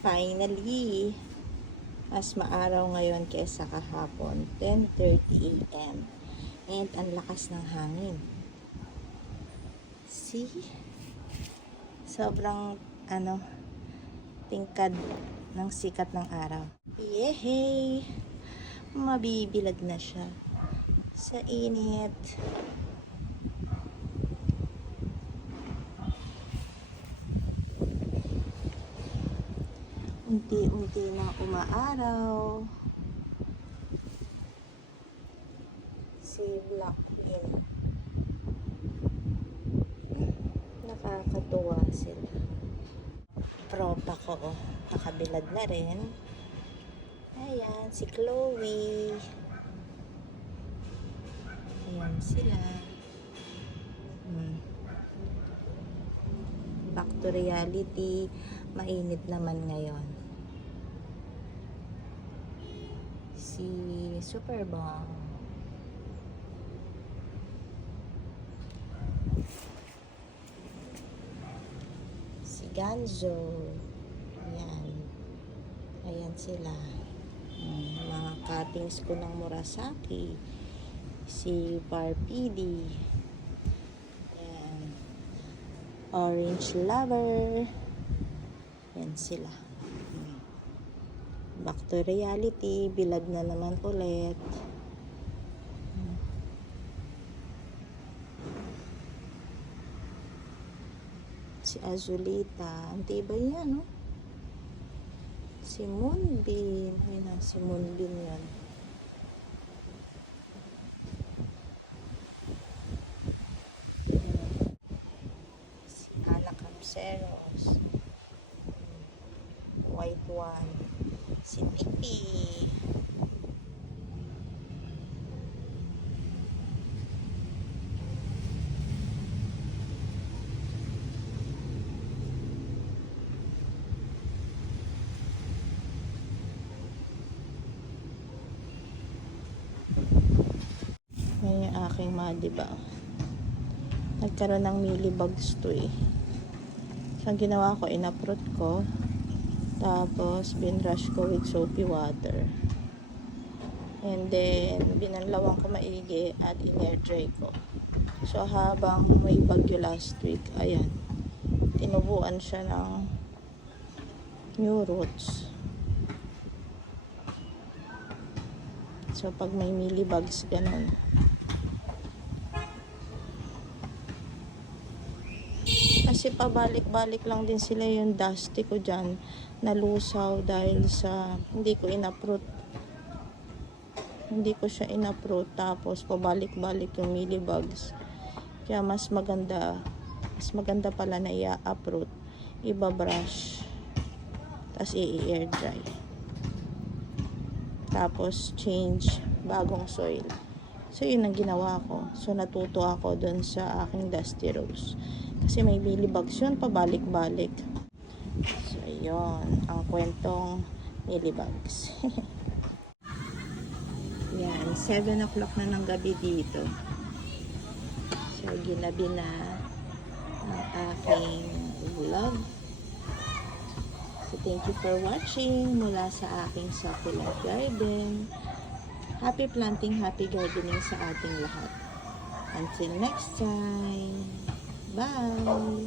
Finally, mas maaraw ngayon kaysa kahapon, 10:30 AM. And ang lakas ng hangin. See? Sobrang tingkad ng sikat ng araw. Yehey! Mabibilad na siya sa init. Unti-unti na umaaraw. Si Blackpink. Nakakatuwa sila. Tropa ko, nakabilad na rin. Ayan, si Chloe. Ayan sila. Back to reality. Mainit naman ngayon. Si Superbong. Si Ganzo. Ayan. Ayan sila. Mga cuttings ko ng Murasaki. Si Parpidi. Ayan. Orange Lover. Ayan sila. Back to reality. Bilad na naman ulit. Si Azulita. Ang tibay niya, no? Si Moonbeam. Ayun, si Moonbeam yan. Si Ana Capseros. White one. Si Tipi. Yan yung aking diba? Nagkaroon ng mealybugs to eh. So, ang ginawa ko, inaprot ko. Tapos, binrush ko with soapy water. And then, binanlawan ko maigi at in-air dry ko. So, habang may bagyo last week, ayan, tinubuan siya ng new roots. So, pag may mealybugs, ganun. Kasi pabalik-balik lang din sila yung dusty ko dyan. Nalusaw dahil sa hindi ko inaprot. Hindi ko siya inaprot. Tapos pabalik-balik yung mealybugs. Kaya mas maganda pala na i-uproot. Ibabrush. Tapos i-air dry. Tapos change bagong soil. So yun ang ginawa ko. So natuto ako dun sa aking dusty rose. Kasi may mealybugs yun, pabalik-balik. So, yun. Ang kwentong mealybugs. Yan. 7 o'clock na ng gabi dito. So, ginabi na ang aking vlog. So, thank you for watching mula sa aking succulent garden. Happy planting, happy gardening sa ating lahat. Until next time. Bye!